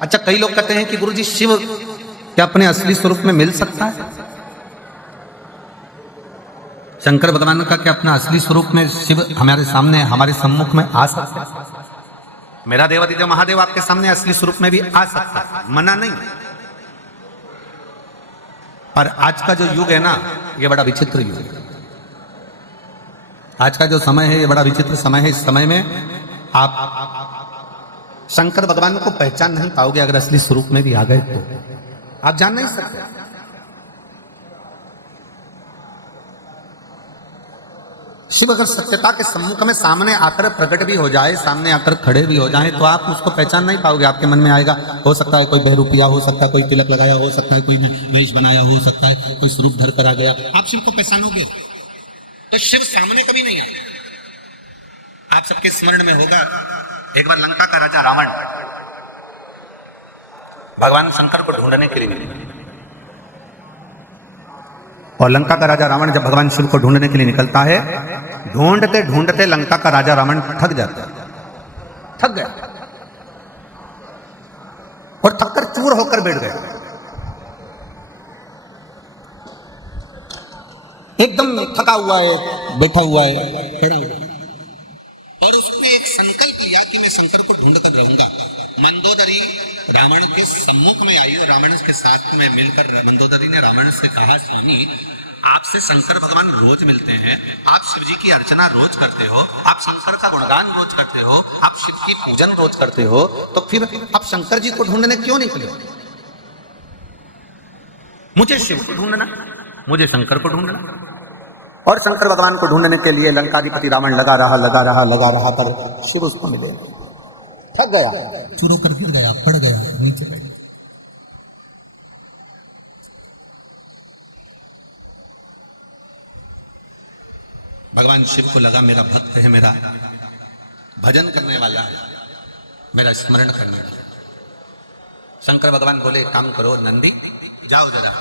अच्छा, कई लोग कहते हैं कि गुरुजी शिव क्या अपने असली स्वरूप में मिल सकता है? शंकर भगवान का क्या अपना असली स्वरूप में शिव हमारे सामने, हमारे सम्मुख में आ सकता है? मेरा देवादिदेव महादेव आपके सामने असली स्वरूप में भी आ सकता है, मना नहीं। पर आज का जो युग है ना, ये बड़ा विचित्र युग है। आज का जो समय है ये बड़ा विचित्र समय है। इस समय में आप शंकर भगवान को पहचान नहीं पाओगे अगर असली स्वरूप में भी आ गए तो आप जान नहीं सकते। शिव अगर सत्यता के सम्मुख में सामने आकर प्रकट भी हो जाए, सामने आकर खड़े भी हो जाए, तो आप उसको पहचान नहीं पाओगे। आपके मन में आएगा, हो सकता है कोई बहरूपिया, हो सकता है कोई तिलक लगाया, हो सकता है कोई वेश बनाया, हो सकता है कोई स्वरूप धर कर आ गया, आप शिव को पहचानोगे। तो शिव सामने कभी नहीं आता। आप सबके स्मरण में होगा, एक बार लंका का राजा रावण भगवान शंकर को ढूंढने के लिए निकला, और लंका का राजा रावण जब भगवान शिव को ढूंढने के लिए निकलता है, ढूंढते ढूंढते लंका का राजा रावण थक जाता है, थक गया और थककर चूर होकर बैठ गया, एकदम थका हुआ है, बैठा हुआ है, खड़ा हुआ, और उसने एक संकल्प लिया कि मैं शंकर को ढूंढ कर रहूंगा। मंदोदरी रावण के सम्मुख में आई और रावण के साथ में मिलकर मंदोदरी ने रावण से कहा, स्वामी आपसे शंकर भगवान रोज मिलते हैं, आप शिव जी की अर्चना रोज करते हो, आप शंकर का गुणगान रोज करते हो, आप शिव की पूजन रोज करते हो, तो फिर आप शंकर जी को ढूंढने क्यों निकले? मुझे शिव को ढूंढना, मुझे शंकर को ढूंढना। और शंकर भगवान को ढूंढने के लिए लंकाधिपति रावण लगा रहा, पर शिव उसको मिले, थक गया, चूर होकर गिर गया, पड़ गया नीचे। भगवान शिव को लगा मेरा भक्त है, मेरा भजन करने वाला है, मेरा स्मरण करने वाला। शंकर भगवान बोले, काम करो नंदी, जाओ जरा,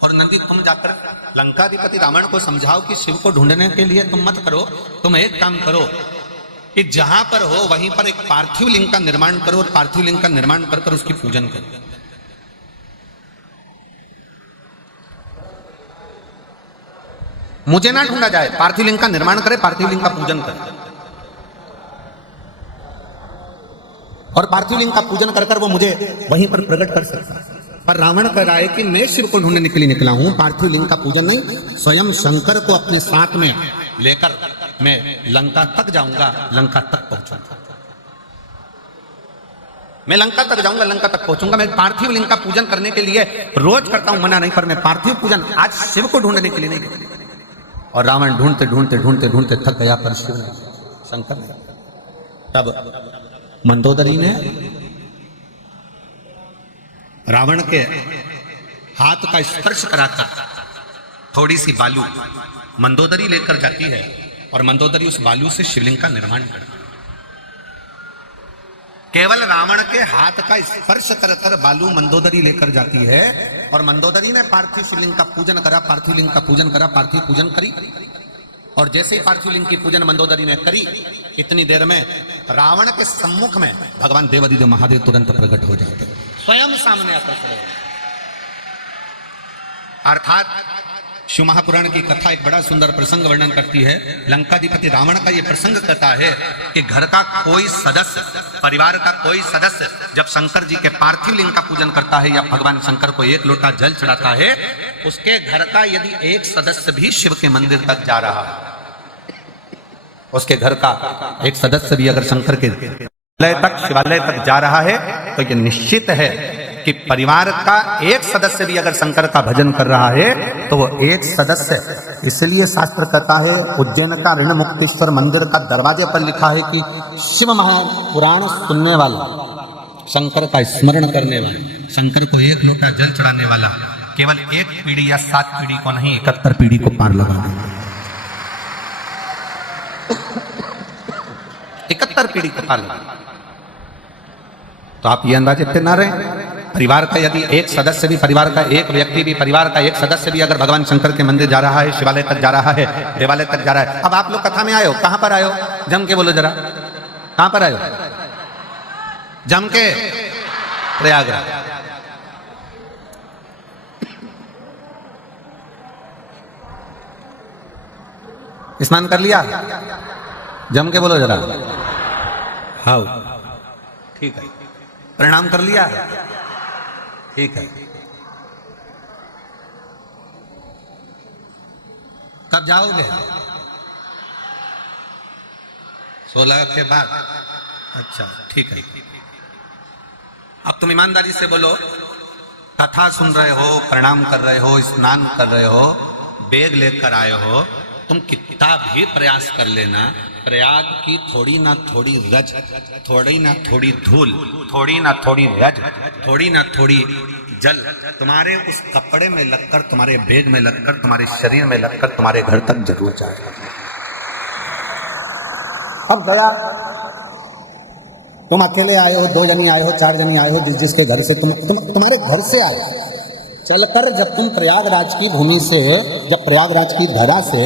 और नंदी तुम जाकर लंकाधिपति रावण को समझाओ कि शिव को ढूंढने के लिए तुम मत करो, तुम एक काम करो कि जहां पर हो वहीं पर एक पार्थिव लिंग का निर्माण करो, और पार्थिव लिंग का निर्माण कर उसकी पूजन करो। मुझे ना ढूंढा जाए, पार्थिव लिंग का निर्माण करे, पार्थिव लिंग का पूजन करे, और पार्थिव लिंग का पूजन कर वो मुझे वहीं पर प्रकट कर सकता है। पर रावण कह रहा है कि मैं शिव को ढूंढने के लिए निकला हूं, पार्थिव लिंग का पूजन नहीं, स्वयं शंकर को अपने साथ में लेकर मैं लंका तक जाऊंगा, लंका तक पहुंचूंगा, मैं लंका तक जाऊंगा, लंका तक पहुंचूंगा। मैं पार्थिव लिंग का पूजन करने के लिए रोज करता हूं, मना नहीं, पर मैं पार्थिव पूजन आज शिव को ढूंढने के लिए नहीं। और रावण ढूंढते ढूंढते ढूंढते ढूंढते थक गया, पर शिव ने, शंकर ने, तब मंदोदरी ने रावण के हाथ का स्पर्श कराकर थोड़ी सी बालू मंदोदरी लेकर जाती है, और मंदोदरी उस बालू से शिवलिंग का निर्माण करती है। केवल रावण के हाथ का स्पर्श कर कर बालू मंदोदरी लेकर जाती है, और मंदोदरी ने पार्थिव शिवलिंग का पूजन करा, पार्थिव लिंग का पूजन करा, पार्थिव पूजन करी, और जैसे ही पार्थिव लिंग की पूजन मंदोदरी ने करी, इतनी देर में रावण के सम्मुख में भगवान देवादिदेव महादेव तुरंत प्रकट हो जाते, स्वयं सामने आकर खड़े। अर्थात शिव महापुराण की कथा एक बड़ा सुंदर प्रसंग वर्णन करती है। लंकाधिपति रावण का यह प्रसंग कहता है कि घर का कोई सदस्य, परिवार का कोई सदस्य जब शंकर जी के पार्थिव लिंग का पूजन करता है या भगवान शंकर को एक लोटा जल चढ़ाता है, उसके घर का यदि एक सदस्य भी शिव के मंदिर तक जा रहा है, उसके घर का एक सदस्य भी अगर शंकर के शिवालय तक जा रहा है, तो यह निश्चित है कि परिवार का एक सदस्य भी अगर शंकर का भजन कर रहा है, तो वो एक सदस्य, इसलिए शास्त्र कहता है, उज्जैन का ऋण मुक्तेश्वर मंदिर का दरवाजे पर लिखा है कि शिव महापुराण सुनने वाला, शंकर का स्मरण करने वाला, शंकर को एक लोटा जल चढ़ाने वाला, केवल एक पीढ़ी या 7 पीढ़ी को नहीं, 71 पीढ़ी को पार लगा देगा, 71 पीढ़ी को पार लगा। तो आप ये अंदाजे पे ना रहे, परिवार का यदि एक सदस्य भी, परिवार का एक व्यक्ति भी, परिवार का एक सदस्य भी अगर भगवान शंकर के मंदिर जा रहा है, शिवालय तक जा रहा है, देवालय तक जा रहा है। अब आप लोग कथा में आए हो, कहां पर आए हो? जम के बोलो जरा, कहां पर आए हो? जम के प्रयागराज। स्नान कर लिया? जम के बोलो जरा। हाँ ठीक है। प्रणाम कर लिया? ठीक है। कब जाओगे? 16 के बाद। अच्छा ठीक है। अब तुम ईमानदारी से बोलो, कथा सुन रहे हो, प्रणाम कर रहे हो, स्नान कर रहे हो, बैग लेकर आए हो, तुम कितना भी प्रयास कर लेना, प्रयाग की थोड़ी ना थोड़ी रज, थोड़ी ना थोड़ी धूल, थोड़ी ना थोड़ी रज, थोड़ी ना थोड़ी जल तुम्हारे उस कपड़े में लगकर, तुम्हारे बैग में लगकर, तुम्हारे शरीर में लगकर तुम्हारे घर तक जरूर जाएगा। अब गया, तुम अकेले आए हो, 2 जनी आए हो, 4 जनी आए हो, जिसके घर से तुम्हारे घर से आए, चलकर जब तुम प्रयागराज की भूमि से, जब प्रयागराज की धरा से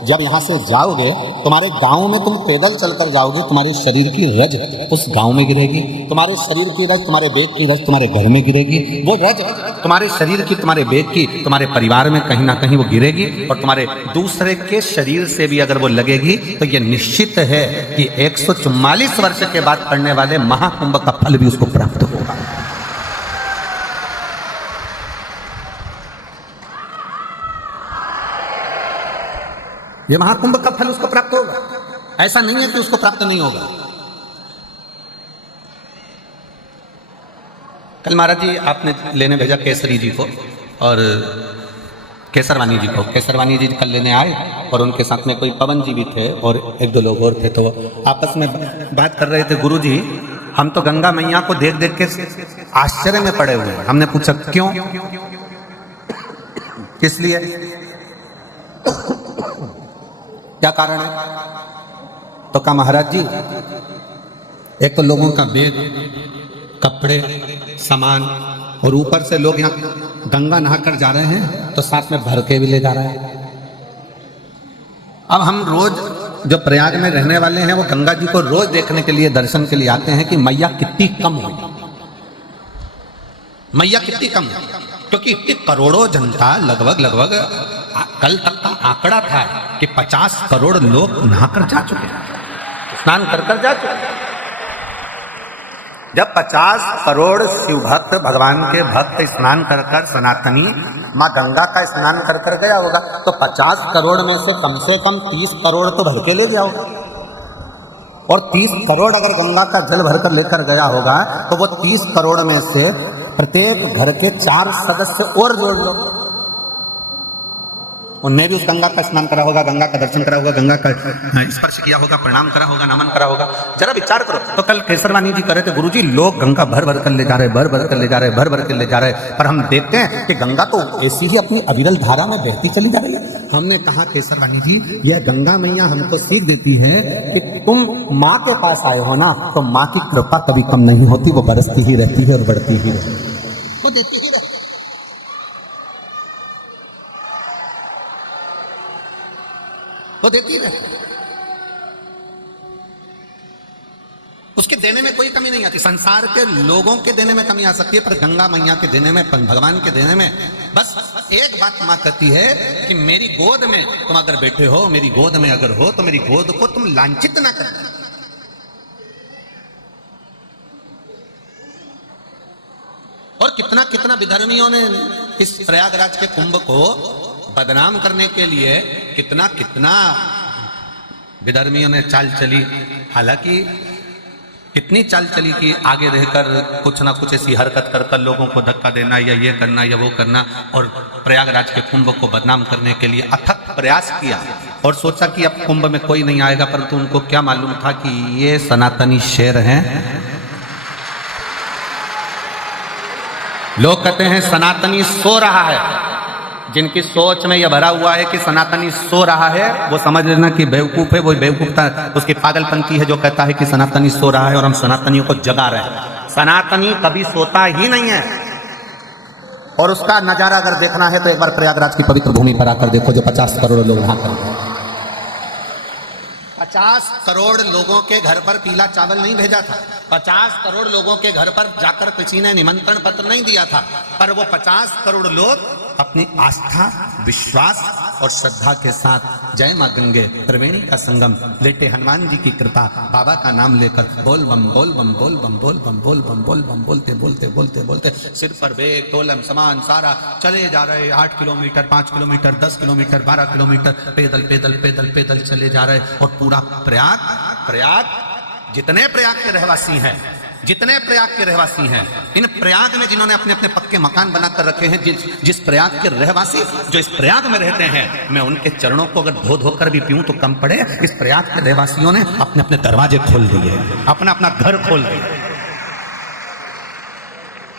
जब यहाँ से जाओगे, तुम्हारे गांव में तुम पैदल चलकर जाओगे, तुम्हारे शरीर की रज उस गांव में गिरेगी, तुम्हारे शरीर की रज, तुम्हारे बैग की रज तुम्हारे घर में गिरेगी, वो रज तुम्हारे शरीर की, तुम्हारे बैग की, तुम्हारे परिवार में कहीं ना कहीं वो गिरेगी, और तुम्हारे दूसरे के शरीर से भी अगर वो लगेगी तो ये निश्चित है कि 144 वर्ष के बाद पड़ने वाले महाकुंभ का फल भी उसको प्राप्त होगा। ये महाकुंभ का फल उसको प्राप्त होगा, ऐसा नहीं है कि उसको प्राप्त नहीं होगा। कल महाराज जी आपने लेने भेजा केसरी जी को और केसरवानी जी को। केसरवानी जी कल लेने आए और उनके साथ में कोई पवन जी भी थे और 1-2 लोग और थे, तो आपस में बात कर रहे थे, गुरु जी हम तो गंगा मैया को देख देख के आश्चर्य में पड़े हुए हैं। हमने पूछा क्यों, किस लिए, क्या कारण है? तो कहा महाराज जी, एक तो लोगों का बैग, कपड़े, सामान, और ऊपर से लोग यहाँ गंगा नहाकर जा रहे हैं तो साथ में भर के भी ले जा रहे हैं। अब हम रोज जो प्रयाग में रहने वाले हैं वो गंगा जी को रोज देखने के लिए, दर्शन के लिए आते हैं कि मैया कितनी कम हुई, मैया कितनी कम, क्योंकि इतनी करोड़ों जनता, लगभग कल तक का आंकड़ा था कि 50 करोड़ लोग नहाकर जा चुके हैं, स्नान कर जा चुके हैं। जब 50 करोड़ शिव भक्त, भगवान के भक्त स्नान कर सनातनी माँ गंगा का स्नान कर गया होगा, तो 50 करोड़ में से कम 30 करोड़ तो भर के ले जाओ, और 30 करोड़ अगर गंगा का जल भरकर लेकर गया होगा तो वो 30 करोड़ में से प्रत्येक घर के 4 सदस्य और जोड़ लो, उनने भी उस गंगा का स्नान करा होगा, गंगा का दर्शन करा होगा, गंगा का स्पर्श किया होगा, प्रणाम करा होगा, नमन करा होगा। जरा विचार करो। तो कल केसरवानी जी कह रहे थे, गुरु जी लोग गंगा भर कर ले जा रहे, भर कर ले जा रहे, भर कर ले जा रहे, पर हम देखते हैं कि गंगा तो ऐसी ही अपनी अविरल धारा में बहती चली जा रही है। हमने कहा केसरवानी जी, यह गंगा मैया हमको सीख देती है कि तुम माँ के पास आए हो ना, तो माँ की कृपा कभी कम नहीं होती, वो बरसती ही रहती है और बढ़ती ही रहती है, वो देती ही रहती है, वो देती रहती है। उसके देने में कोई कमी नहीं आती। संसार के लोगों के देने में कमी आ सकती है, पर गंगा मैया के देने में, भगवान के देने में बस एक बात मां कहती है कि मेरी गोद में तुम अगर बैठे हो, मेरी गोद में अगर हो, तो मेरी गोद को तुम लांछित ना करना। और कितना कितना विधर्मियों ने इस प्रयागराज के कुंभ को बदनाम करने के लिए कितना कितना विधर्मियों ने चाल चली। हालांकि कितनी चाल चली कि आगे रहकर कुछ ना कुछ ऐसी हरकत कर लोगों को धक्का देना या ये करना या वो करना, और प्रयागराज के कुंभ को बदनाम करने के लिए अथक प्रयास किया और सोचा कि अब कुंभ में कोई नहीं आएगा। परंतु उनको क्या मालूम था कि ये सनातनी शेर हैं। लोग कहते हैं सनातनी सो रहा है, जिनकी सोच में यह भरा हुआ है कि सनातनी सो रहा है, वो समझ लेना कि बेवकूफ है। वो बेवकूफता उसकी पागलपंती है जो कहता है कि सनातनी सो रहा है और हम सनातनियों को जगा रहे हैं। सनातनी कभी सोता ही नहीं है। और उसका नजारा अगर देखना है तो एक बार प्रयागराज की पवित्र भूमि पर आकर देखो, जो 50 करोड़ लोग वहां कर 50 करोड़ लोगों के घर पर पीला चावल नहीं भेजा था, 50 करोड़ लोगों के घर पर जाकर किसी ने निमंत्रण पत्र नहीं दिया था, पर वो 50 करोड़ लोग अपनी आस्था, विश्वास और श्रद्धा के साथ जय मां गंगे त्रिवेणी का संगम लेटे हनुमान जी की कृपा, बाबा का नाम लेकर बोल बम बोल बम बोल बम बोल बम बोल बम बोल बम बोलते बोलते बोलते बोलते सिर पर बेग तोलम सामान सारा चले जा रहे। 8 किलोमीटर, 5 किलोमीटर, 10 किलोमीटर, 12 किलोमीटर पैदल पैदल पैदल पैदल चले जा रहे। और पूरा प्रयाग जितने प्रयाग के रहवासी हैं, जितने प्रयाग के रहवासी हैं, इन प्रयाग में जिन्होंने अपने अपने पक्के मकान बनाकर रखे हैं, जिस प्रयाग के रहवासी जो इस प्रयाग में रहते हैं, मैं उनके चरणों को अगर धो धोकर भी पीऊं तो कम पड़े। इस प्रयाग के रहवासियों ने अपने अपने दरवाजे खोल दिए, अपना अपना घर खोल दिए।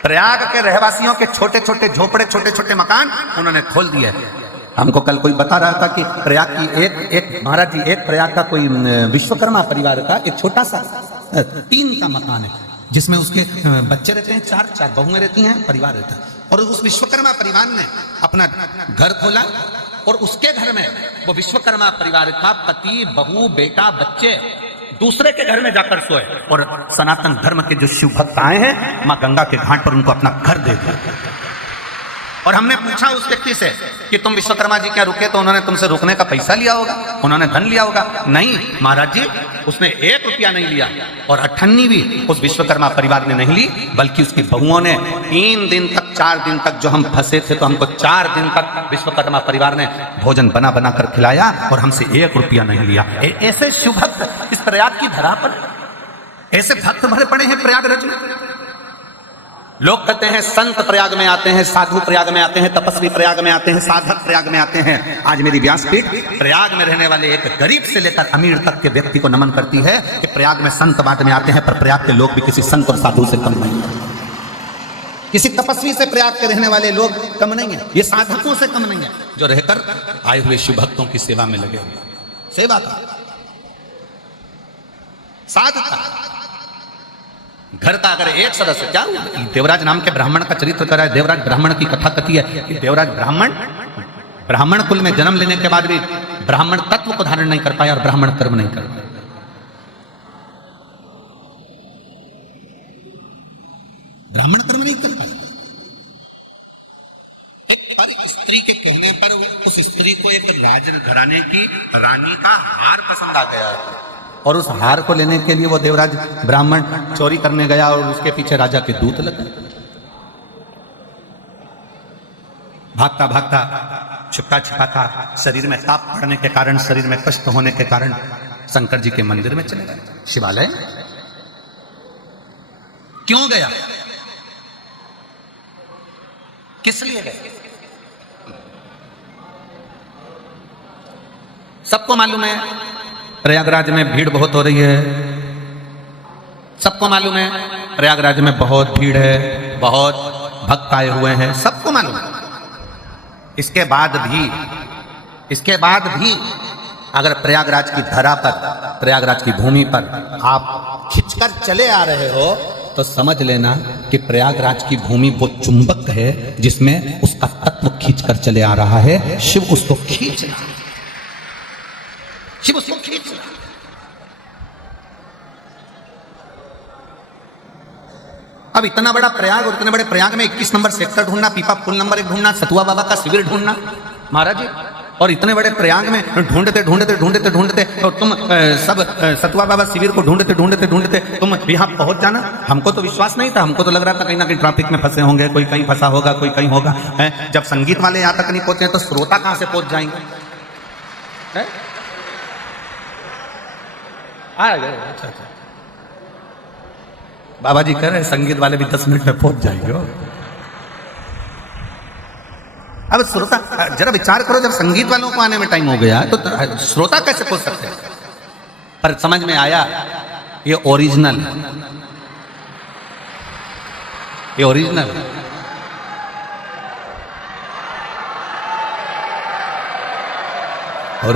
प्रयाग के रहवासियों के छोटे छोटे झोपड़े, छोटे छोटे मकान उन्होंने खोल दिए। हमको कल कोई बता रहा था कि प्रयाग की एक महाराज जी, एक प्रयाग का कोई विश्वकर्मा परिवार का एक छोटा सा 3 का मकान है, जिसमें उसके बच्चे रहते हैं, 4 बहुएं रहती हैं, परिवार रहता है। और उस विश्वकर्मा परिवार ने अपना घर खोला और उसके घर में वो विश्वकर्मा परिवार का पति, बहू, बेटा, बच्चे दूसरे के घर में जाकर सोए। और सनातन धर्म के जो शिव भक्त आए हैं, मां गंगा के घाट पर उनको अपना घर दे दिया। और हमने पूछा उस व्यक्ति से कि तुम विश्वकर्मा जी क्या रुके, तो उन्होंने तुमसे रुकने का पैसा लिया होगा, उन्होंने धन लिया होगा। नहीं महाराज जी, उसने 1 रुपया नहीं लिया और अठन्नी भी उस विश्वकर्मा परिवार ने नहीं ली, बल्कि उसकी बहुओं ने 3 दिन तक, 4 दिन तक, जो हम फंसे थे तो हमको 4 दिन तक विश्वकर्मा परिवार ने भोजन बना बना कर खिलाया और हमसे 1 रुपया नहीं लिया। ऐसे शिव भक्त इस प्रयाग की धरा पर, ऐसे भक्त भरे पड़े हैं प्रयागराज में। लोग कहते हैं संत प्रयाग में आते हैं, साधु प्रयाग में आते हैं, तपस्वी प्रयाग में आते हैं, साधक प्रयाग में आते हैं। आज मेरी व्यासपीठ प्रयाग में रहने वाले एक गरीब से लेकर अमीर तक के व्यक्ति को नमन करती है कि प्रयाग में संत बाद में आते हैं, पर प्रयाग के लोग भी किसी संत और साधु से कम नहीं है। किसी तपस्वी से प्रयाग के रहने वाले लोग कम नहीं है, ये साधकों से कम नहीं है, जो रहकर आए हुए शिव भक्तों की सेवा में लगे हुए। सेवा का, साधका, घर का अगर एक सदस्य, क्या देवराज नाम के ब्राह्मण का चरित्र करा है, देवराज ब्राह्मण की कथा कथी है कि देवराज ब्राह्मण कुल में जन्म लेने के बाद भी ब्राह्मण तत्व को धारण नहीं कर पाया और ब्राह्मण कर्म नहीं कर पाया। ब्राह्मण कर्म नहीं कर पाया। पर स्त्री के कहने पर उस स्त्री को एक राजघराने की रानी का हार पसंद आ गया और उस हार को लेने के लिए वो देवराज ब्राह्मण चोरी करने गया और उसके पीछे राजा के दूत लगे। भागता भागता, छिपता छिपाता, शरीर में ताप पड़ने के कारण, शरीर में कष्ट होने के कारण शंकर जी के मंदिर में चले गए, शिवालय। क्यों गया, किस लिए गए? सबको मालूम है प्रयागराज में भीड़ बहुत हो रही है, सबको मालूम है प्रयागराज में बहुत भीड़ है, बहुत भक्त आए हुए हैं, सबको मालूम है। इसके बाद भी अगर प्रयागराज की धरा पर, प्रयागराज की भूमि पर आप खिंचकर चले आ रहे हो तो समझ लेना कि प्रयागराज की भूमि वो चुंबक है जिसमें उसका तत्व खींचकर चले आ रहा है। शिव उसको खींच रहा है, शिव उसको खींच रहा है। अब इतना बड़ा प्रयाग और इतने बड़े प्रयाग में 21 नंबर सेक्टर ढूंढना, पीपा पुल नंबर 1 ढूंढना, सतुआ बाबा का शिविर ढूंढना महाराज जी, और इतने बड़े प्रयाग में ढूंढते ढूंढते ढूंढते ढूंढते और तुम सब सतुआ बाबा शिविर को ढूंढते ढूंढते ढूंढते तुम यहाँ पहुंच जाना। हमको तो विश्वास नहीं था, हमको तो लग रहा था कहीं ना कहीं ट्रैफिक में फंसे होंगे, कोई कहीं फंसा होगा, कोई कहीं होगा। जब संगीत वाले यहाँ तक नहीं पहुंचे तो श्रोता कहां से पहुंच जाएंगे? अच्छा, बाबा जी कह रहे संगीत वाले भी 10 मिनट में पहुंच जाएंगे। अब श्रोता जरा विचार करो, जब संगीत वालों को आने में टाइम हो गया तो श्रोता कैसे पहुंच सकते हैं? पर समझ में आया ये ओरिजिनल, ये ओरिजिनल। और